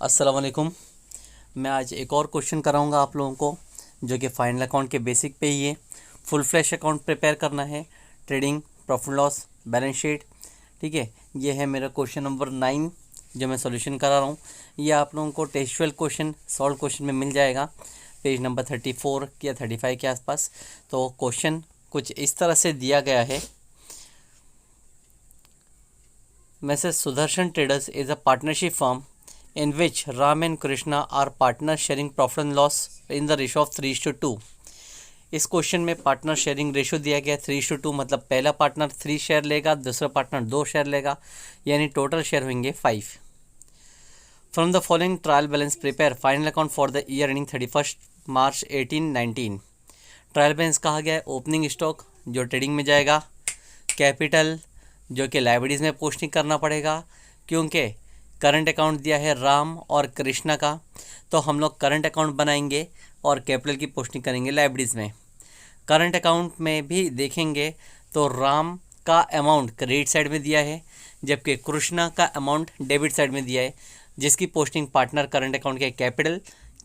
अस्सलाम वालेकुम। मैं आज एक और क्वेश्चन कराऊंगा आप लोगों को, जो कि फाइनल अकाउंट के बेसिक पे ही है। फुल फ्लैश अकाउंट प्रिपेयर करना है, trading, profit loss, balance sheet. ठीक है, ये है मेरा क्वेश्चन नंबर 9 जो मैं सॉल्यूशन करा रहा हूँ। ये आप लोगों को टेक्सचुअल क्वेश्चन, सॉल्व क्वेश्चन में मिल जाएगा, पेज नंबर 34 या 35 के आसपास। तो क्वेश्चन कुछ इस तरह से दिया गया है। Messrs. Sudarshan Traders is a partnership firm in which Ram and Krishna are partners sharing profit and loss in the ratio of 3:2। इस क्वेश्चन में पार्टनर शेयरिंग रेशो दिया गया 3:2, मतलब पहला पार्टनर 3 शेयर लेगा, दूसरा पार्टनर 2 शेयर लेगा, यानी टोटल शेयर होंगे 5। From the following trial balance prepare final account for the year ending 31 March 1819। Trial balance कहा गया है ओपनिंग स्टॉक जो ट्रेडिंग में जाएगा, कैपिटल जो कि लाइबिलिटीज़ में पोस्टिंग करना पड़ेगा, क्योंकि करंट अकाउंट दिया है राम और कृष्णा का, तो हम लोग करंट अकाउंट बनाएंगे और कैपिटल की पोस्टिंग करेंगे लाइबिलिटीज़ में। करंट अकाउंट में भी देखेंगे तो राम का अमाउंट क्रेडिट साइड में दिया है, जबकि कृष्णा का अमाउंट डेबिट साइड में दिया है, जिसकी पोस्टिंग पार्टनर करंट अकाउंट के कैपिटल,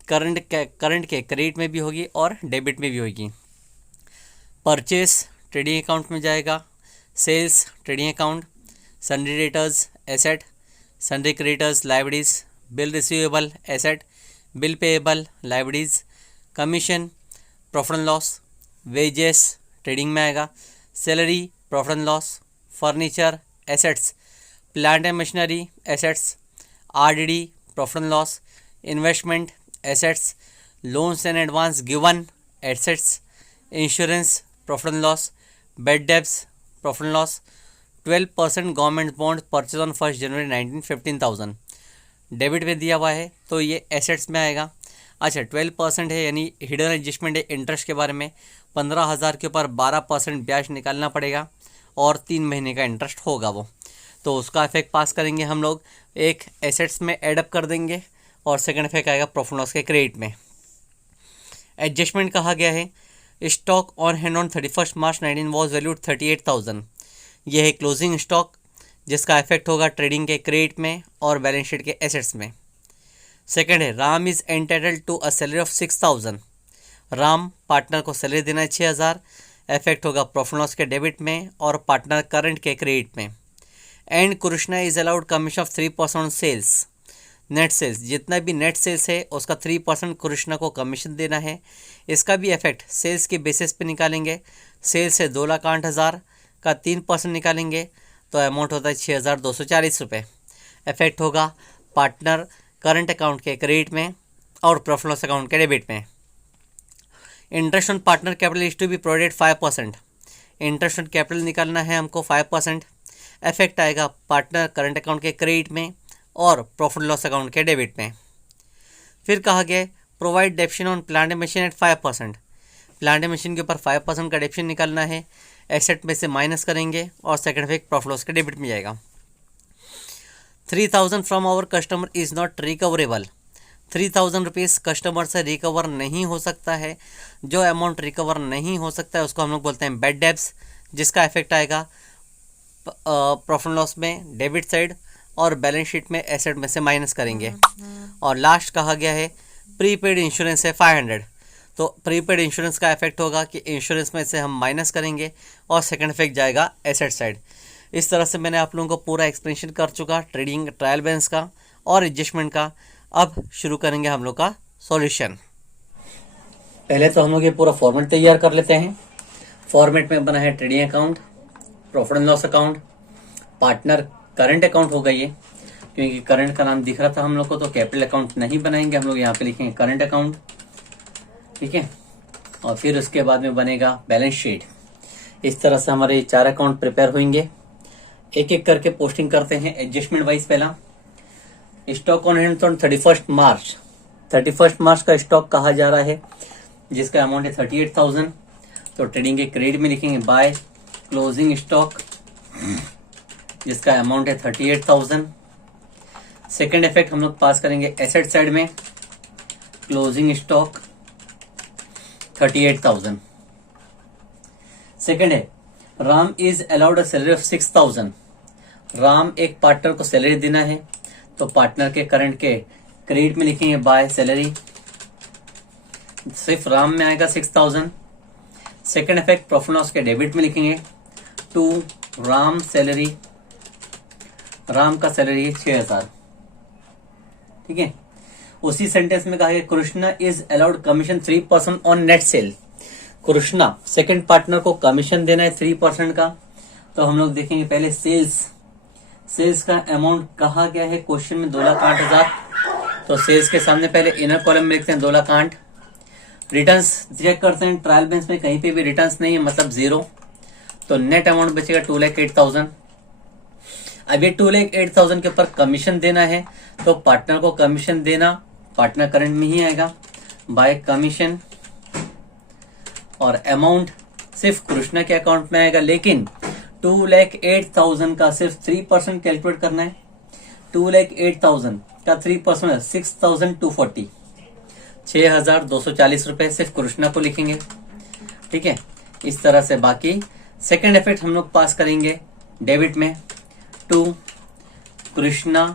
करंट के क्रेडिट में भी होगी और डेबिट में भी होगी। परचेस ट्रेडिंग अकाउंट में जाएगा, sales trading account, sundry debtors asset, sundry creditors liabilities, bill receivable asset, bill payable liabilities, commission profit and loss, wages trading में आएगा, salary profit and loss, furniture assets, plant and machinery assets, RDD profit and loss, investment assets, loans and advance given assets, insurance profit and loss, bad debts profit and loss, 12% government bond purchase on 1 January 19 15,000 debit में दिया हुआ है, तो ये assets में आएगा। अच्छा, 12% है यानी हिडन एडजस्टमेंट है इंटरेस्ट के बारे में। 15,000 के ऊपर 12% ब्याज निकालना पड़ेगा और 3 महीने का इंटरेस्ट होगा वो, तो उसका इफेक्ट पास करेंगे हम लोग, एक एसेट्स में एडअप कर देंगे और सेकेंड इफेक्ट आएगा प्रॉफिट लॉस के क्रेडिट में। एडजस्टमेंट कहा गया है stock on hand on 31 March 19 was valued 38,000। यह है क्लोजिंग स्टॉक, जिसका इफेक्ट होगा ट्रेडिंग के क्रेडिट में और बैलेंस शीट के एसेट्स में। सेकंड है Ram is entitled to a salary of 6,000। Ram partner को सैलरी देना है 6,000, इफेक्ट होगा प्रॉफिट लॉस के डेबिट में और पार्टनर करंट के क्रेडिट में। And Krishna is allowed commission of 3% on sales. Net sales, जितना भी नेट सेल्स है उसका 3% कृष्णा को कमीशन देना है। इसका भी इफेक्ट सेल्स के बेसिस पे निकालेंगे। सेल्स से 2,08,000 का 3% निकालेंगे तो अमाउंट होता है 6,240 रुपये। इफेक्ट होगा पार्टनर करंट अकाउंट के क्रेडिट में और प्रॉफिट लॉस अकाउंट के डेबिट में। Interest on partner capital is to be provided 5%। Interest on capital निकालना है हमको 5%। इफेक्ट आएगा पार्टनर करंट अकाउंट के क्रेडिट में और प्रॉफिट लॉस अकाउंट के डेबिट में। फिर कहा गया provide depreciation on plant and machine at 5%। Plant and machine के ऊपर 5% का डेप्शन निकालना है, एसेट में से माइनस करेंगे और सेकंड इफेक्ट प्रॉफिट लॉस के डेबिट में जाएगा। 3,000 from our customer is not recoverable. 3,000 rupees customer से रिकवर नहीं हो सकता है। जो अमाउंट रिकवर नहीं हो सकता है उसको हम लोग बोलते हैं बेड डेब्ट्स, जिसका इफेक्ट आएगा प्रॉफिट लॉस में डेबिट साइड और बैलेंस शीट में एसेट में से माइनस करेंगे। और लास्ट कहा गया है प्रीपेड इंश्योरेंस है 500। तो प्रीपेड इंश्योरेंस का इफेक्ट होगा कि इंश्योरेंस में से हम माइनस करेंगे और सेकंड इफेक्ट जाएगा एसेट साइड। इस तरह से मैंने आप लोगों को पूरा एक्सप्लेनेशन कर चुका ट्रेडिंग ट्रायल बैलेंस का और एडजस्टमेंट का। अब शुरू करेंगे हम लोग का सॉल्यूशन। पहले तो हम लोग ये पूरा फॉर्मेट तैयार कर लेते हैं। फॉर्मेट में बना है trading account, profit and loss account, partner current account होगा ये, क्योंकि करंट का नाम दिख रहा था हम लोग को, तो कैपिटल अकाउंट नहीं बनाएंगे हम लोग, यहाँ पे लिखेंगे करंट अकाउंट। ठीक है, और फिर उसके बाद में बनेगा बैलेंस शीट। इस तरह से हमारे 4 अकाउंट प्रिपेयर होंगे। एक एक करके पोस्टिंग करते हैं एडजस्टमेंट वाइज। पहला स्टॉक ऑन हैंड ऑन 31 मार्च। 31 मार्च का स्टॉक कहा जा रहा है, जिसका अमाउंट है 38,000। तो ट्रेडिंग के क्रेडिट में लिखेंगे बाय क्लोजिंग स्टॉक, जिसका अमाउंट है 38,000। सेकेंड इफेक्ट हम लोग पास करेंगे एसेट साइड में, क्लोजिंग स्टॉक 38,000। सेकेंड है Ram is allowed a salary of 6,000। Ram एक पार्टनर को सैलरी देना है, तो पार्टनर के करंट के क्रेडिट में लिखेंगे बाय सैलरी, सिर्फ राम में आएगा 6000। सेकेंड इफेक्ट प्रॉफिट लॉस के डेबिट में लिखेंगे टू राम सैलरी, राम का सैलरी है 6000। ठीक है, उसी सेंटेंस में कहा है Krishna is allowed commission 3% on net cell. Krishna second partner को कमीशन देना है 3% का। तो हम लोग देखेंगे पहले सेल्स का अमाउंट कहा गया है क्वेश्चन में 2,08,000। तो सेल्स के सामने पहले इनर कॉलम में लिखते हैं 2,08,000। रिटर्न्स चेक करते हैं, ट्रायल बैलेंस में कहीं पे भी रिटर्न्स नहीं है, मतलब 0। तो नेट अमाउंट बचेगा 2,08,000। अब ये 2,08,000 के ऊपर कमीशन देना है, तो पार्टनर को कमीशन देना पार्टनर करंट में ही आएगा बाय कमीशन, और अमाउंट सिर्फ कृष्णा के अकाउंट में आएगा। लेकिन 2,08,000 का सिर्फ 3% कैलकुलेट करना है। 2,08,000 का 3% 6,240, 6,240 रुपए सिर्फ कृष्णा को लिखेंगे। ठीक है, इस तरह से बाकी सेकेंड इफेक्ट हम लोग पास करेंगे डेबिट में to Krishna,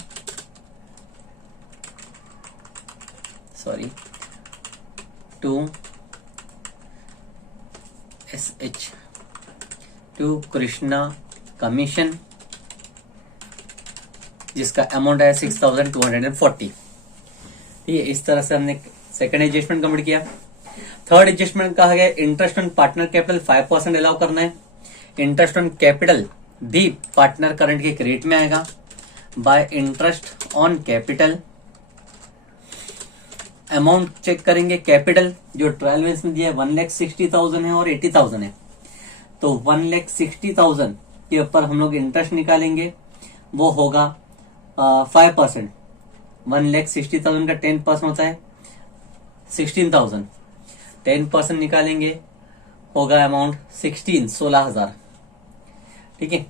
to SH to Krishna commission, जिसका अमाउंट है 6,240। ठीक है, इस तरह से हमने सेकंड एडजस्टमेंट कंप्लीट किया। थर्ड एडजस्टमेंट कहा गया interest on partner capital 5% allow करना है। इंटरेस्ट ऑन कैपिटल भी पार्टनर करंट के क्रेडिट में आएगा by interest on capital. Amount check करेंगे, कैपिटल जो ट्रायल बैलेंस में दिया है 1,60,000 है और 80,000 है। तो 1,60,000 के ऊपर हम लोग इंटरेस्ट निकालेंगे, वो होगा 5%। 1,60,000 का 10% होता है 16,000। 10% निकालेंगे, होगा अमाउंट 16,000। ठीक है,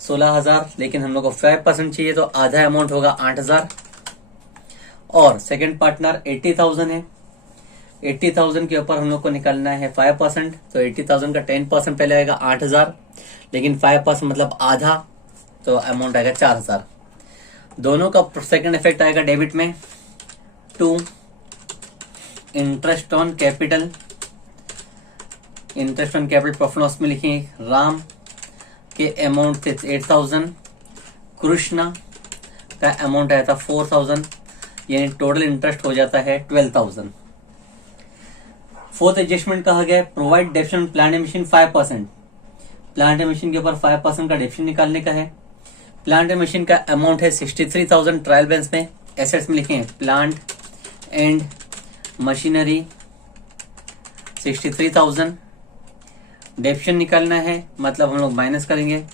16,000। लेकिन हम लोग को 5% चाहिए, तो आधा अमाउंट होगा 8,000। और सेकंड पार्टनर 80,000 है। 80,000 के ऊपर हम लोग को निकालना है 5%। तो 80,000 का 10% पहले आएगा 8,000, लेकिन 5% मतलब आधा, तो अमाउंट आएगा 4,000। दोनों का सेकंड इफेक्ट आएगा डेबिट में to interest on capital. Interest on capital profit loss में लिखेंगे राम के अमाउंट थे 8,000, कृष्णा का अमाउंट आया था 4,000, यानी टोटल इंटरेस्ट हो जाता है 12,000। फोर्थ एडजस्टमेंट कहा गया provide डेप्शन plant and machine 5%। Plant and machine के ऊपर 5% का डेप्शन निकालने का है। प्लांट एंड मशीन का अमाउंट है 63,000 ट्रायल बैलेंस में। एसेट्स में लिखेंगे प्लांट एंड मशीनरी 63,000। डेप्शन निकालना है, मतलब हम लोग माइनस करेंगे,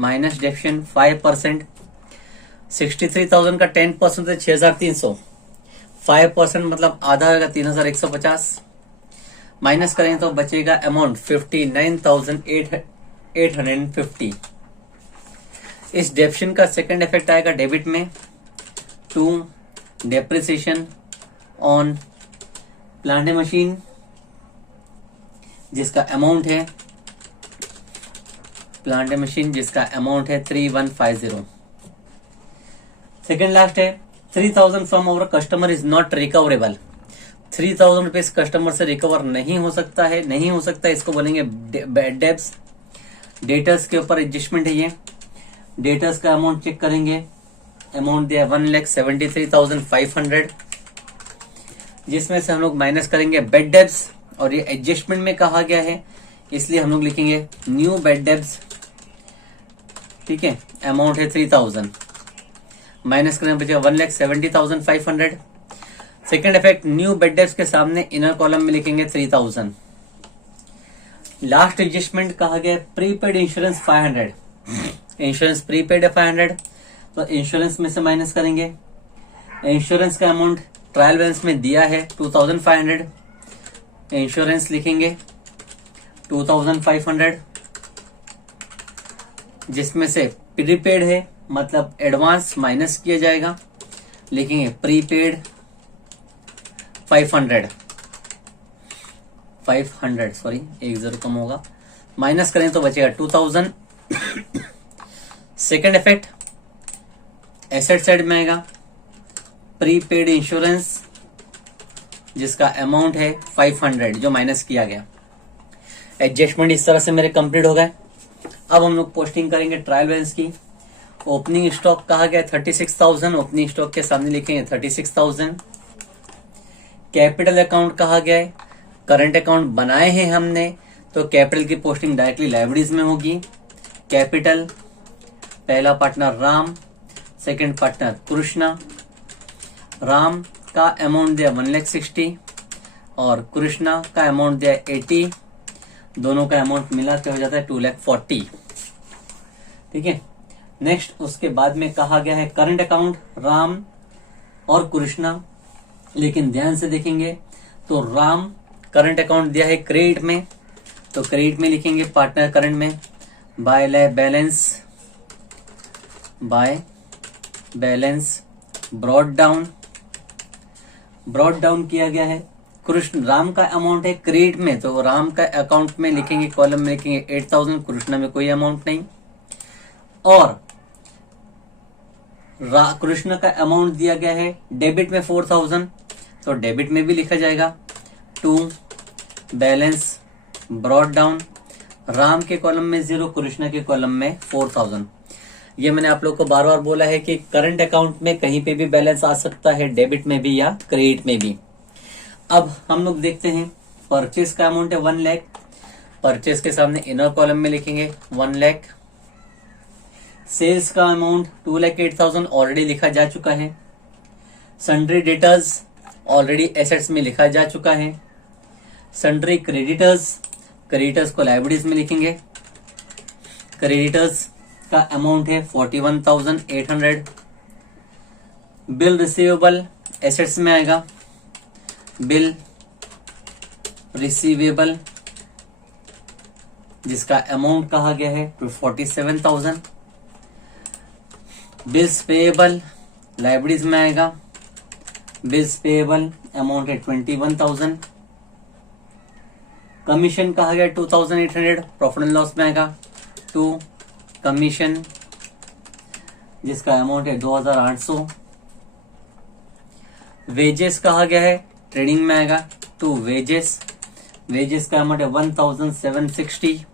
माइनस डेप्शन 5%। 63,000 का 10% है 6,300। 5% मतलब आधा होगा 3,150। माइनस करेंगे तो बचेगा अमाउंट 59,850। इस डेप्शन का सेकंड इफेक्ट आएगा डेबिट में to depreciation on plant and machine, जिसका अमाउंट है प्लांट एंड मशीन जिसका अमाउंट है 3,150। सेकेंड लास्ट है 3,000 from our customer is not recoverable. 3,000 rupees customer से रिकवर नहीं हो सकता है, नहीं हो सकता है, इसको बोलेंगे बैड डेब्स। डेटर्स के ऊपर एडजस्टमेंट है ये। डेटर्स का अमाउंट चेक करेंगे, अमाउंट दिया 1,73,500, जिसमें से हम लोग माइनस करेंगे बेड डेब्स। और ये एडजस्टमेंट में कहा गया है, इसलिए हम लोग लिखेंगे न्यू बेड डेब्स। ठीक है, अमाउंट है 3,000, माइनस करने बचेगा 1,70,500। Second effect new bad debts के सामने इनर कॉलम में लिखेंगे 3,000। लास्ट एडजस्टमेंट कहा गया प्रीपेड इंश्योरेंस 500। इंश्योरेंस प्रीपेड है 500, तो इंश्योरेंस में से माइनस करेंगे। इंश्योरेंस का अमाउंट ट्रायल बैलेंस में दिया है 2,500। इंश्योरेंस लिखेंगे 2,500, जिसमें से प्रीपेड है मतलब एडवांस माइनस किया जाएगा, लिखेंगे प्रीपेड 500 सॉरी, 10 कम होगा, माइनस करें तो बचेगा 2,000। सेकेंड इफेक्ट एसेट साइड में आएगा प्रीपेड इंश्योरेंस जिसका अमाउंट है 500 जो माइनस किया गया। एडजस्टमेंट इस तरह से मेरे कंप्लीट हो गए। अब हम लोग पोस्टिंग करेंगे ट्रायल बैलेंस की। ओपनिंग स्टॉक कहा गया 36,000, ओपनिंग स्टॉक के सामने लिखेंगे 36,000। कैपिटल अकाउंट कहा गया है, करंट अकाउंट बनाए हैं हमने तो कैपिटल की पोस्टिंग डायरेक्टली लाइब्रेरीज में होगी। कैपिटल, पहला partner Ram, second partner Krishna. Ram का अमाउंट दिया 1,60,000 और कृष्णा का अमाउंट दिया 80। दोनों का अमाउंट मिला के हो जाता है 2,40,000। ठीक है। नेक्स्ट उसके बाद में कहा गया है करंट अकाउंट राम और कृष्णा, लेकिन ध्यान से देखेंगे तो राम करंट अकाउंट दिया है क्रेडिट में, तो क्रेडिट में लिखेंगे पार्टनर करंट में बाय बैलेंस ब्रॉड डाउन किया गया है। कृष्ण राम का अमाउंट है क्रेडिट में, तो राम का अकाउंट में लिखेंगे, कॉलम में लिखेंगे 8,000, कृष्णा में कोई अमाउंट नहीं। और कृष्ण का अमाउंट दिया गया है डेबिट में 4,000, तो डेबिट में भी लिखा जाएगा to balance brought down. Ram के कॉलम में 0, कृष्ण के कॉलम में 4,000। ये मैंने आप लोग को बार बार बोला है कि करंट अकाउंट में कहीं पे भी बैलेंस आ सकता है, डेबिट में भी या क्रेडिट में भी। अब हम लोग देखते हैं परचेस का अमाउंट है 1 लाख, परचेस के सामने इनर कॉलम में लिखेंगे 1 लाख। सेल्स का अमाउंट 2,08,000 ऑलरेडी लिखा जा चुका है। सन्ड्री डेटर्स ऑलरेडी एसेट्स में लिखा जा चुका है। सन्ड्री क्रेडिटर्स को लाइबिलिटीज में लिखेंगे। क्रेडिटर्स का अमाउंट है 41,800। बिल रिसीवेबल एसेट्स में आएगा, बिल रिसीवेबल जिसका अमाउंट कहा गया है 47,000। बिल्स पेएबल लाइब्रेरीज में आएगा, बिल्स पेएबल अमाउंट है 21,000। कमीशन कहा गया 2,800, प्रॉफिट एंड लॉस में आएगा टू कमीशन जिसका अमाउंट है 2,800। वेजेस कहा गया है ट्रेडिंग में आएगा टू वेजेस का अमाउंट है 1,760।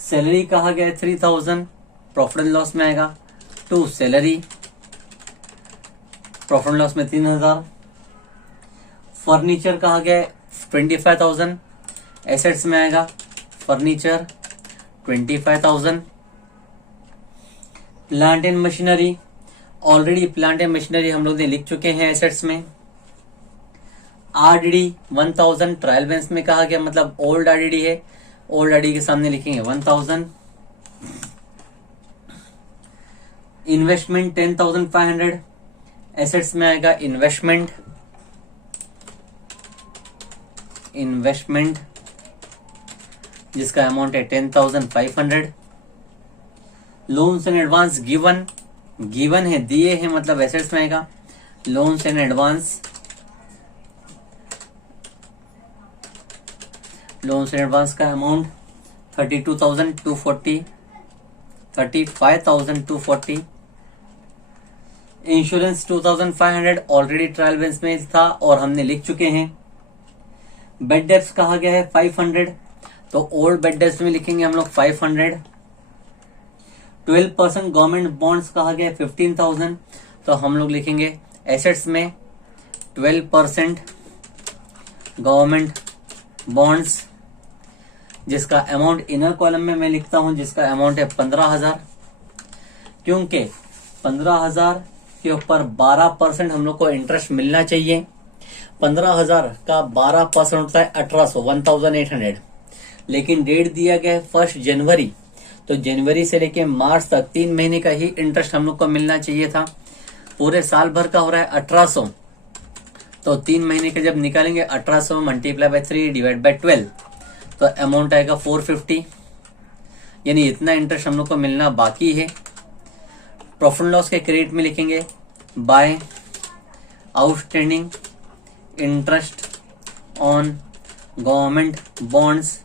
सैलरी कहा गया है 3,000, प्रॉफिट एंड लॉस में आएगा to salary, profit and loss में 3,000। फर्नीचर कहा गया है 25,000, एसेट्स में आएगा furniture 25,000। Plant and machinery already plant and machinery हम लोग ने लिख चुके हैं एसेट्स में। आरडीडी 1,000 ट्रायल बैलेंस में कहा गया, मतलब ओल्ड आरडीडी है, ओल्ड आरडीडी के सामने लिखेंगे 1,000। इन्वेस्टमेंट 10,500, एसेट्स में आएगा इन्वेस्टमेंट जिसका अमाउंट है 10,500। लोन्स एंड एडवांस गिवन है, दिए हैं, मतलब एसेट्स में आएगा। लोन्स एंड एडवांस का amount 35,240। Insurance 2,500 already trial balance में था और हमने लिख चुके हैं। बेड डेप्स कहा गया है 500, तो ओल्ड बेड डेप्स में लिखेंगे हम लोग 500। 12% गवर्नमेंट बॉन्ड्स कहा गया है 15,000, तो हम लोग लिखेंगे एसेट्स में 12% गवर्नमेंट बॉन्ड्स जिसका अमाउंट इनर कॉलम में मैं लिखता हूं, जिसका अमाउंट है 15,000, क्योंकि 15,000 के ऊपर 12% हम लोग को इंटरेस्ट मिलना चाहिए। 15,000 का 12% होता है 1,800, लेकिन डेट दिया गया है 1 जनवरी, तो जनवरी से लेके मार्च तक 3 महीने का ही इंटरेस्ट हम लोग को मिलना चाहिए था। पूरे साल भर का हो रहा है 1,800, तो 3 महीने का जब निकालेंगे 1,800 मल्टीप्लाई बाय 3 डिवाइड बाय 12, तो अमाउंट आएगा 450, यानी इतना इंटरेस्ट हम लोग को मिलना बाकी है। प्रॉफिट लॉस के क्रेडिट में लिखेंगे by outstanding interest on government bonds.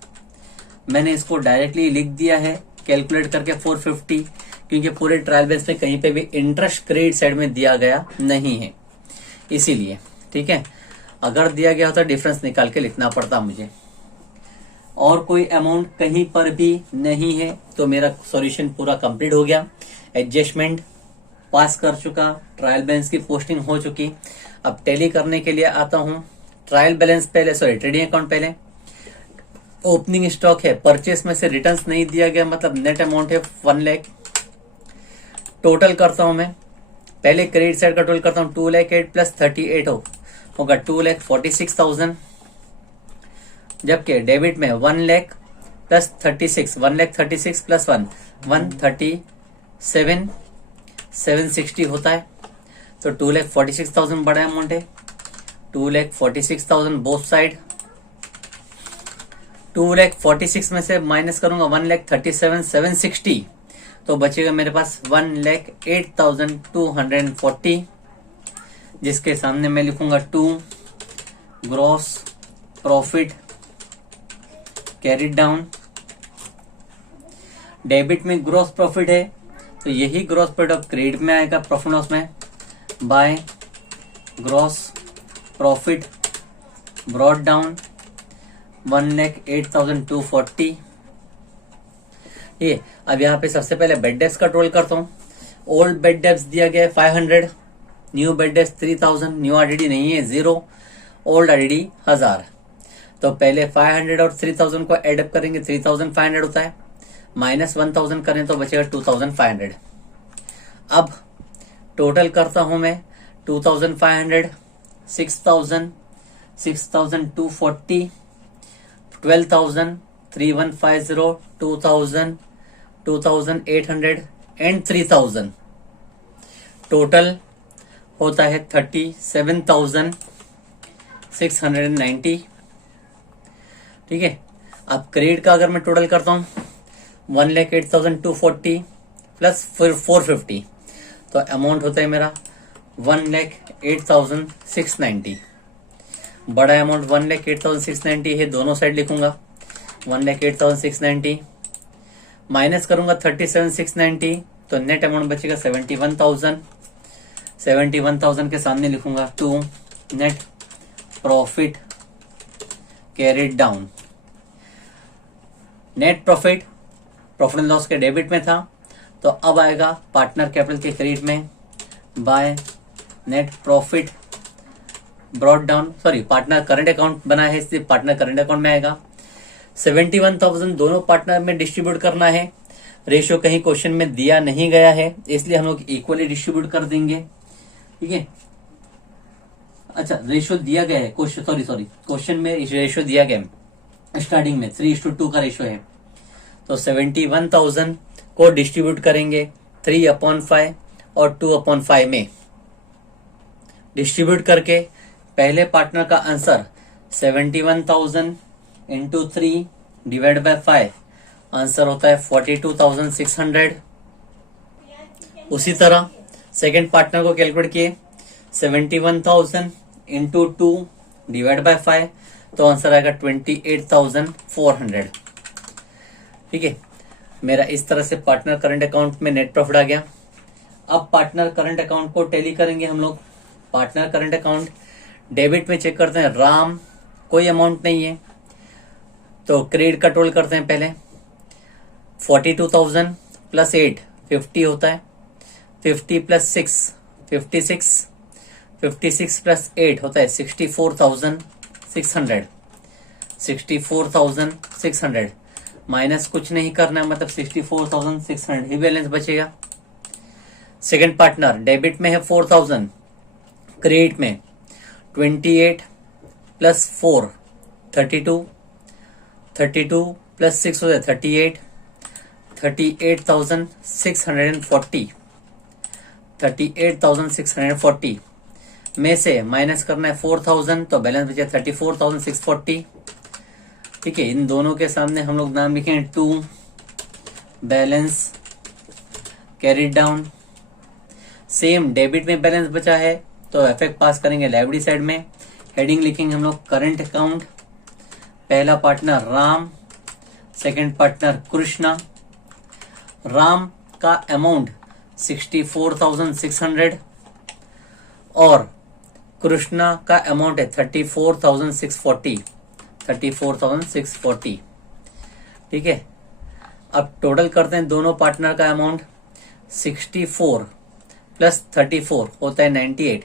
मैंने इसको डायरेक्टली लिख दिया है कैलकुलेट करके 450, क्योंकि पूरे ट्रायल बैलेंस में कहीं पे भी इंटरेस्ट क्रेडिट साइड में दिया गया नहीं है, इसीलिए। ठीक है, अगर दिया गया होता डिफरेंस निकाल के लिखना पड़ता मुझे। और कोई अमाउंट कहीं पर भी नहीं है तो मेरा सॉल्यूशन पूरा कंप्लीट हो गया। एडजस्टमेंट पास कर चुका, ट्रायल बैलेंस की पोस्टिंग हो चुकी। अब टैली करने के लिए आता हूं। ट्रायल बैलेंस पहले, सॉरी ट्रेडिंग अकाउंट पहले। ओपनिंग स्टॉक है, परचेस में से रिटर्न्स नहीं दिया गया, मतलब नेट अमाउंट है 1 लाख। टोटल करता हूं मैं, पहले क्रेडिट साइड का टोटल करता हूं 2 लाख 8 प्लस 38 होगा 2,46,000। जबकि डेबिट में 1 लाख प्लस 36, 1 लाख 36 प्लस 1 137 760 होता है। तो 2,46,000 बड़ा अमाउंट है। 2,46,000 बोथ साइड। 2,46,000 में से माइनस करूंगा 1,37 760, तो बचेगा मेरे पास 1,08,240, जिसके सामने मैं लिखूंगा 2 gross profit carried down. Debit में ग्रॉस प्रॉफिट है तो यही ग्रॉस प्रॉफिट ऑफ क्रेडिट में आएगा प्रॉफिट लॉस में, by gross profit brought down 1,08,240। ये अब यहाँ पे सबसे पहले बेड डेप्स का टोटल करता हूँ। ओल्ड बेड डेप्स दिया गया है 500, new bad debts 3,000, new RDD नहीं है 0, ओल्ड आरडीडी 1000। तो पहले 500 और 3,000 को एडअप करेंगे, 3,500 होता है, माइनस 1,000 करें तो बचेगा 2,500। अब टोटल करता हूं मैं 2,500, 6,000, 6,240, 12,000, 3,150, 2,000, 2,800 एंड 3,000। टोटल होता है 37,690। ठीक है, अब क्रेडिट का अगर मैं टोटल करता हूं 1,08,240 प्लस 450, तो अमाउंट होता है मेरा 1,08,690। बड़ा अमाउंट 1,08,690 है, दोनों साइड लिखूंगा 1,08,690 माइनस करूंगा 37,690, तो नेट अमाउंट बचेगा 71,000। 71,000 के सामने लिखूंगा 2 net profit carried down. Net profit profit and loss के डेबिट में था, तो अब आएगा पार्टनर कैपिटल के क्रेडिट में, by net profit brought down, sorry partner current account बना है इसलिए पार्टनर करंट अकाउंट में आएगा। 71,000 दोनों पार्टनर में डिस्ट्रीब्यूट करना है। रेशियो कहीं क्वेश्चन में दिया नहीं गया है, इसलिए हम लोग इक्वली डिस्ट्रीब्यूट कर देंगे। ठीक है, अच्छा रेशियो दिया गया है, क्वेश्चन में रेशियो दिया गया है, स्टार्टिंग में 3:2 का रेशियो है। तो 71,000 को डिस्ट्रीब्यूट करेंगे 3/5 और 2/5 में। डिस्ट्रीब्यूट करके पहले पार्टनर का answer 71,000 into 3 divide by 5, answer होता है 42,600। उसी तरह सेकेंड पार्टनर को कैलकुलेट किए 71,000 इंटू 2 डिवाइड बाय 5, तो आंसर आएगा 28,400। ठीक है, मेरा इस तरह से पार्टनर करंट अकाउंट में नेट प्रॉफिट आ गया। अब पार्टनर करंट अकाउंट को टैली करेंगे हम लोग। पार्टनर करंट अकाउंट डेबिट में चेक करते हैं, राम कोई अमाउंट नहीं है, तो क्रेडिट का टोटल करते हैं पहले 42,000 प्लस 8 50 होता है, 50 प्लस 6 56, 56 प्लस 8 होता है 64,600, 64,600 माइनस कुछ नहीं करना है, मतलब 64,600 ही बैलेंस बचेगा। सेकंड पार्टनर डेबिट में है 4,000, क्रेडिट में 28 प्लस 4 32, 32 प्लस 6 हो जाए 38, 38,640, 38,640 में से माइनस करना है 4,000, तो बैलेंस बचे 34,640। ठीक है, इन दोनों के सामने हम लोग नाम लिखें 2 balance carried down. Same debit में बैलेंस बचा है तो इफेक्ट पास करेंगे लायबिलिटी साइड में। हेडिंग लिखेंगे हम लोग करंट अकाउंट। पहला partner Ram, second partner Krishna. Ram का अमाउंट 64,600 और कृष्णा का अमाउंट है 34,640। ठीक है, अब टोटल करते हैं दोनों पार्टनर का अमाउंट। 64 प्लस 34 होता है 98,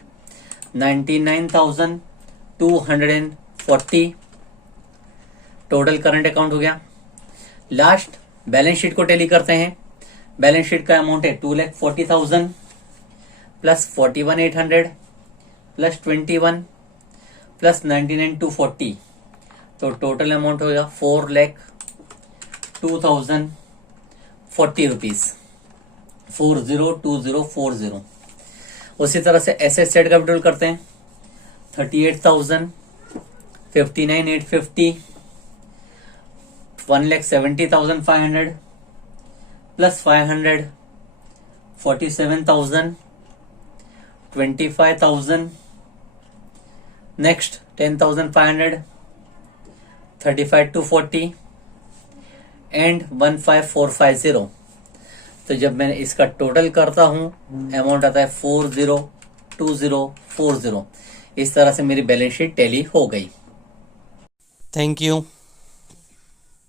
99,240 टोटल करंट अकाउंट हो गया। लास्ट बैलेंस शीट को टैली करते हैं। बैलेंस शीट का अमाउंट है 2,40,000 प्लस 41,800 प्लस 21 प्लस 99,240, तो टोटल अमाउंट होगा 4,02,040 रुपीज, 402040। उसी तरह से एसेट साइड का विड्रॉल करते हैं। 38,000, 59,850, 1,70,500 प्लस 500, 47,000, 25,000, नेक्स्ट 10,500, 35,240 एंड 15,450। तो जब मैं इसका टोटल करता हूं अमाउंट आता है 402040। इस तरह से मेरी बैलेंस शीट टैली हो गई। Thank you.